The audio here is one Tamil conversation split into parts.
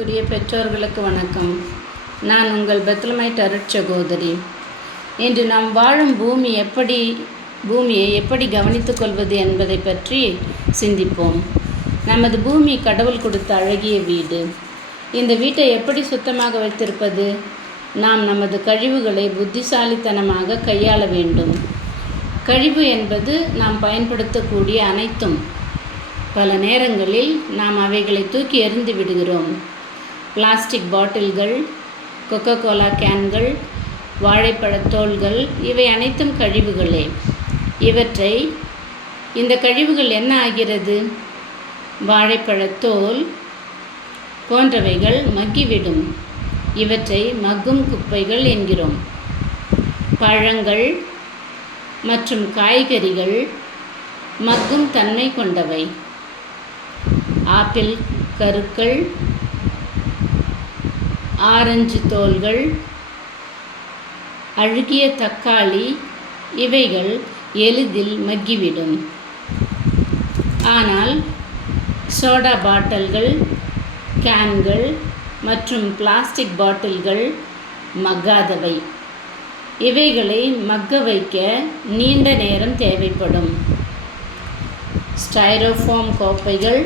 மதிப்பிற்குரிய பெற்றோர்களுக்கு வணக்கம். நான் உங்கள் பெத்லமைட் அருட்சகோதரி. இன்று நாம் வாழும் பூமியை எப்படி கவனித்துக் கொள்வது என்பதை பற்றி சிந்திப்போம். நமது பூமி கடவுள் கொடுத்த அழகிய வீடு. இந்த வீட்டை எப்படி சுத்தமாக வைத்திருப்பது? நாம் நமது கழிவுகளை புத்திசாலித்தனமாக கையாள வேண்டும். கழிவு என்பது நாம் பயன்படுத்தக்கூடிய அனைத்தும். பல நேரங்களில் நாம் அவைகளை தூக்கி எறிந்து விடுகிறோம். பிளாஸ்டிக் பாட்டில்கள், கொக்கோகோலா கேன்கள், வாழைப்பழத்தோல்கள் இவை அனைத்தும் கழிவுகளே. இந்த கழிவுகள் என்ன ஆகிறது? வாழைப்பழத்தோல் போன்றவைகள் மக்கிவிடும். இவற்றை மக்கும் குப்பைகள் என்கிறோம். பழங்கள் மற்றும் காய்கறிகள் மக்கும் தன்மை கொண்டவை. ஆப்பிள் கருக்கள், ஆரஞ்சு தோல்கள், அழுகிய தக்காளி இவைகள் எளிதில் மக்கிவிடும். ஆனால் சோடா பாட்டில்கள், கேன்கள் மற்றும் பிளாஸ்டிக் பாட்டில்கள் மக்காதவை. இவைகளை மக்க வைக்க நீண்ட நேரம் தேவைப்படும். ஸ்டைரோஃபோம் கோப்பைகள்,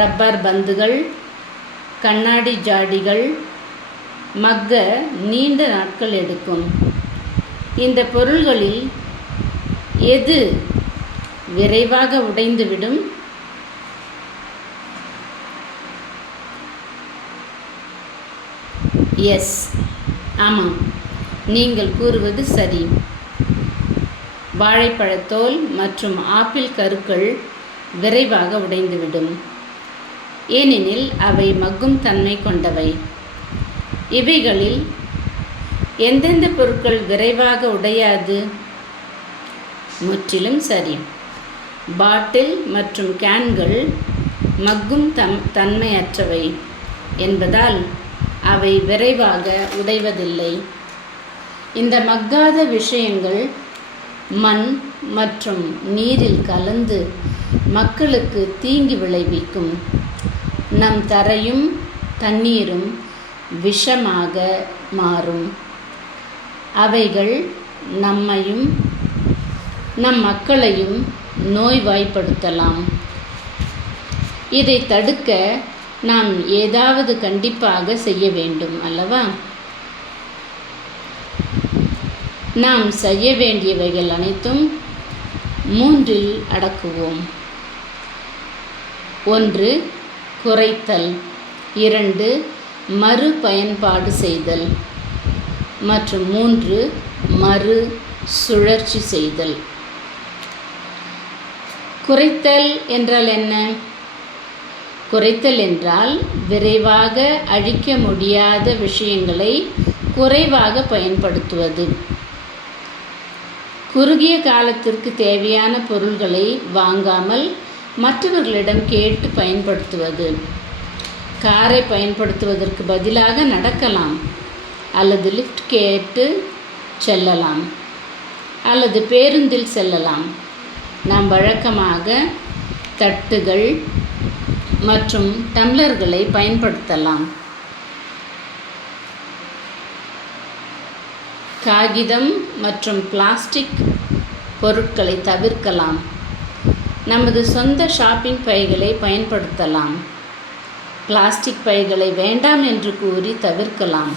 ரப்பர் பந்துகள், கண்ணாடி ஜாடிகள் மக்க நீண்ட நாட்கள் எடுக்கும். இந்த பொருள்களில் எது விரைவாக உடைந்துவிடும்? எஸ், ஆமாம், நீங்கள் கூறுவது சரி. வாழைப்பழத்தோல் மற்றும் ஆப்பிள் கருக்கள் விரைவாக உடைந்துவிடும். ஏனெனில் அவை மக்கும் தன்மை கொண்டவை. இவைகளில் எந்தெந்த பொருட்கள் விரைவாக உடையாது? முற்றிலும் சரி. பாட்டில் மற்றும் கேன்கள் மக்கும் தன்மையற்றவை என்பதால் அவை விரைவாக உடைவதில்லை. இந்த மக்காத விஷயங்கள் மண் மற்றும் நீரில் கலந்து மக்களுக்கு தீங்கு விளைவிக்கும். நம் தரையும் தண்ணீரும் விஷமாக மாறும். அவைகள் நம்மையும் நம் மக்களையும் நோய்வாய்ப்படுத்தலாம். இதை தடுக்க நாம் ஏதாவது கண்டிப்பாக செய்ய வேண்டும் அல்லவா? நாம் செய்ய வேண்டியவைகள் அனைத்தும் 3இல் அடக்குவோம். 1. குறைத்தல். 2. மறு பயன்பாடு செய்தல். மற்றும் 3. மறு சுழற்சி செய்தல். குறைத்தல் என்றால் என்ன? குறைத்தல் என்றால் விரைவாக அழிக்க முடியாத விஷயங்களை குறைவாக பயன்படுத்துவது. குறுகிய காலத்திற்கு தேவையான பொருள்களை வாங்காமல் மற்றவர்களிடம் கேட்டு பயன்படுத்துவது. காரை பயன்படுத்துவதற்கு பதிலாக நடக்கலாம், அல்லது லிஃப்ட் கேட்டு செல்லலாம், அல்லது பேருந்தில் செல்லலாம். நாம் வழக்கமாக தட்டுகள் மற்றும் டம்ளர்களை பயன்படுத்தலாம். காகிதம் மற்றும் பிளாஸ்டிக் பொருட்களை தவிர்க்கலாம். நமது சொந்த ஷாப்பிங் பைகளை பயன்படுத்தலாம். பிளாஸ்டிக் பைகளை வேண்டாம் என்று கூறி தவிர்க்கலாம்.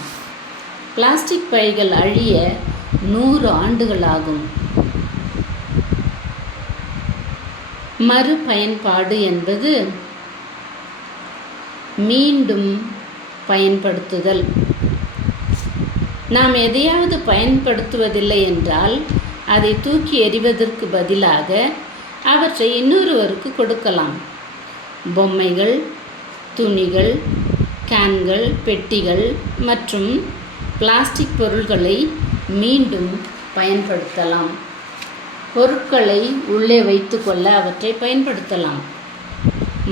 பிளாஸ்டிக் பைகள் அழிய 100 ஆண்டுகள் ஆகும். மறு பயன்பாடு என்பது மீண்டும் பயன்படுத்துதல். நாம் எதையாவது பயன்படுத்துவதில்லை என்றால் அதை தூக்கி எறிவதற்கு பதிலாக அவற்றை இன்னொருவருக்கு கொடுக்கலாம். பொம்மைகள், துணிகள், கேன்கள், பெட்டிகள் மற்றும் பிளாஸ்டிக் பொருட்களை மீண்டும் பயன்படுத்தலாம். பொருட்களை உள்ளே வைத்துக்கொள்ள அவற்றை பயன்படுத்தலாம்.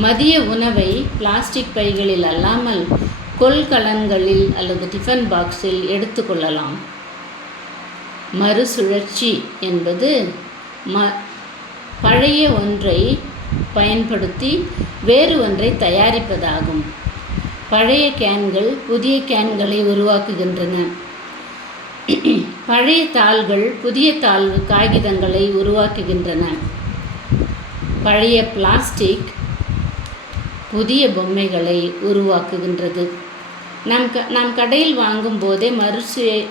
மதிய உணவை பிளாஸ்டிக் பைகளில் அல்லாமல் கொள்கலன்களில் அல்லது டிஃபன் பாக்ஸில் எடுத்துக்கொள்ளலாம். மறுசுழற்சி என்பது பழைய ஒன்றை பயன்படுத்தி வேறு ஒன்றை தயாரிப்பதாகும். பழைய கேன்கள் புதிய கேன்களை உருவாக்குகின்றன. பழைய தாள்கள் புதிய காகிதங்களை உருவாக்குகின்றன. பழைய பிளாஸ்டிக் புதிய பொம்மைகளை உருவாக்குகின்றது. நாம் கடையில் வாங்கும் போதே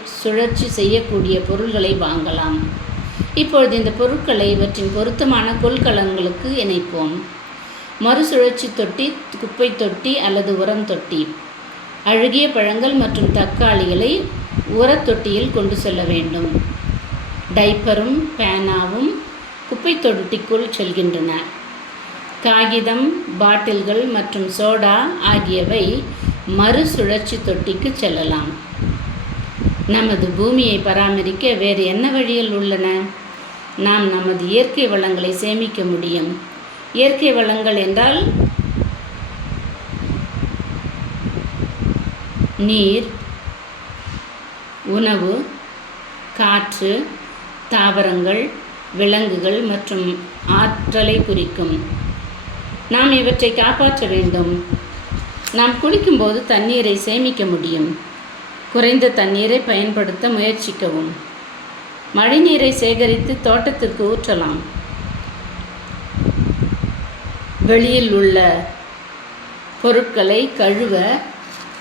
சுழற்சி செய்யக்கூடிய பொருள்களை வாங்கலாம். இப்பொழுது இந்த பொருட்களை இவற்றின் பொருத்தமான கொள்கலன்களுக்கு இணைப்போம். மறுசுழற்சி தொட்டி, குப்பை தொட்டி அல்லது உரம் தொட்டி. அழுகிய பழங்கள் மற்றும் தக்காளிகளை உரத்தொட்டியில் கொண்டு செல்ல வேண்டும். டைப்பரும் பேனாவும் குப்பை தொட்டிக்குள் செல்கின்றன. காகிதம், பாட்டில்கள் மற்றும் சோடா ஆகியவை மறுசுழற்சி தொட்டிக்கு செல்லலாம். நமது பூமியை பராமரிக்க வேறு என்ன வழிகள் உள்ளன? நாம் நமது இயற்கை வளங்களை சேமிக்க முடியும். இயற்கை வளங்கள் என்றால் நீர், உணவு, காற்று, தாவரங்கள், விலங்குகள் மற்றும் ஆற்றலை குறிக்கும். நாம் இவற்றை காப்பாற்ற வேண்டும். நாம் குளிக்கும்போது தண்ணீரை சேமிக்க முடியும். குறைந்த தண்ணீரை பயன்படுத்த முயற்சிக்கவும். மழைநீரை சேகரித்து தோட்டத்திற்கு ஊற்றலாம். வெளியில் உள்ள பொருட்களை கழுவ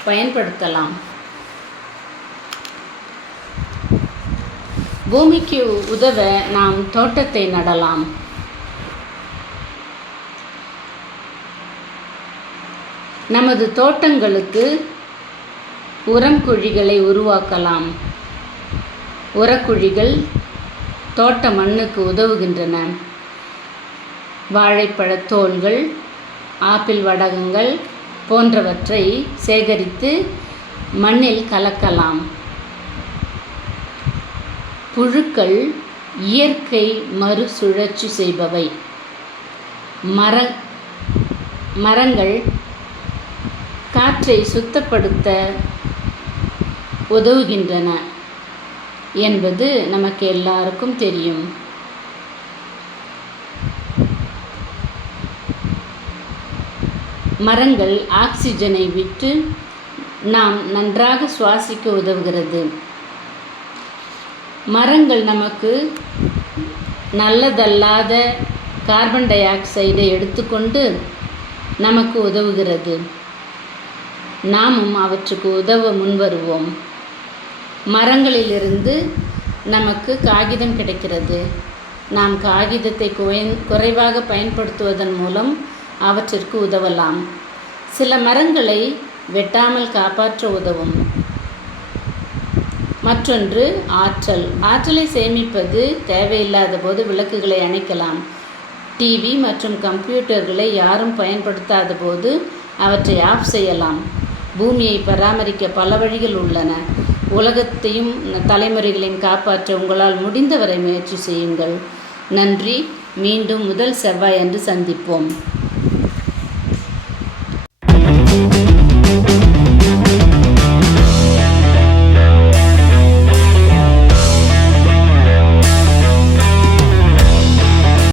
பயன்படுத்தலாம். பூமிக்கு உதவ நாம் தோட்டத்தை நடலாம். நமது தோட்டங்களுக்கு உரம் குழிகளை உருவாக்கலாம். உரக்குழிகள் தோட்ட மண்ணுக்கு உதவுகின்றன. வாழைப்பழத் தோல்கள், ஆப்பிள் வடகங்கள் போன்றவற்றை சேகரித்து மண்ணில் கலக்கலாம். புழுக்கள் இயற்கை மறுசுழற்சி செய்பவை. மரங்கள் காற்றை சுத்தப்படுத்த உதவுகின்றன என்பது நமக்கு எல்லாருக்கும் தெரியும். மரங்கள் ஆக்சிஜனை விட்டு நாம் நன்றாக சுவாசிக்க உதவுகிறது. மரங்கள் நமக்கு நல்லதல்லாத கார்பன் டை ஆக்சைடை எடுத்துக்கொண்டு நமக்கு உதவுகிறது. நாமும் அவற்றுக்கு உதவ முன்வருவோம். மரங்களிலிருந்து நமக்கு காகிதம் கிடைக்கிறது. நாம் காகிதத்தை குறைவாக பயன்படுத்துவதன் மூலம் அவற்றிற்கு உதவலாம். சில மரங்களை வெட்டாமல் காப்பாற்ற உதவும். மற்றொன்று ஆற்றலை சேமிப்பது. தேவையில்லாத போது விளக்குகளை அணைக்கலாம். டிவி மற்றும் கம்ப்யூட்டர்களை யாரும் பயன்படுத்தாத போது அவற்றை ஆஃப் செய்யலாம். பூமியை பராமரிக்க பல வழிகள் உள்ளன. உலகத்தையும் தலைமுறைகளையும் காப்பாற்ற உங்களால் முடிந்தவரை முயற்சி செய்யுங்கள். நன்றி. மீண்டும் முதல் செவ்வாய் அன்று சந்திப்போம்.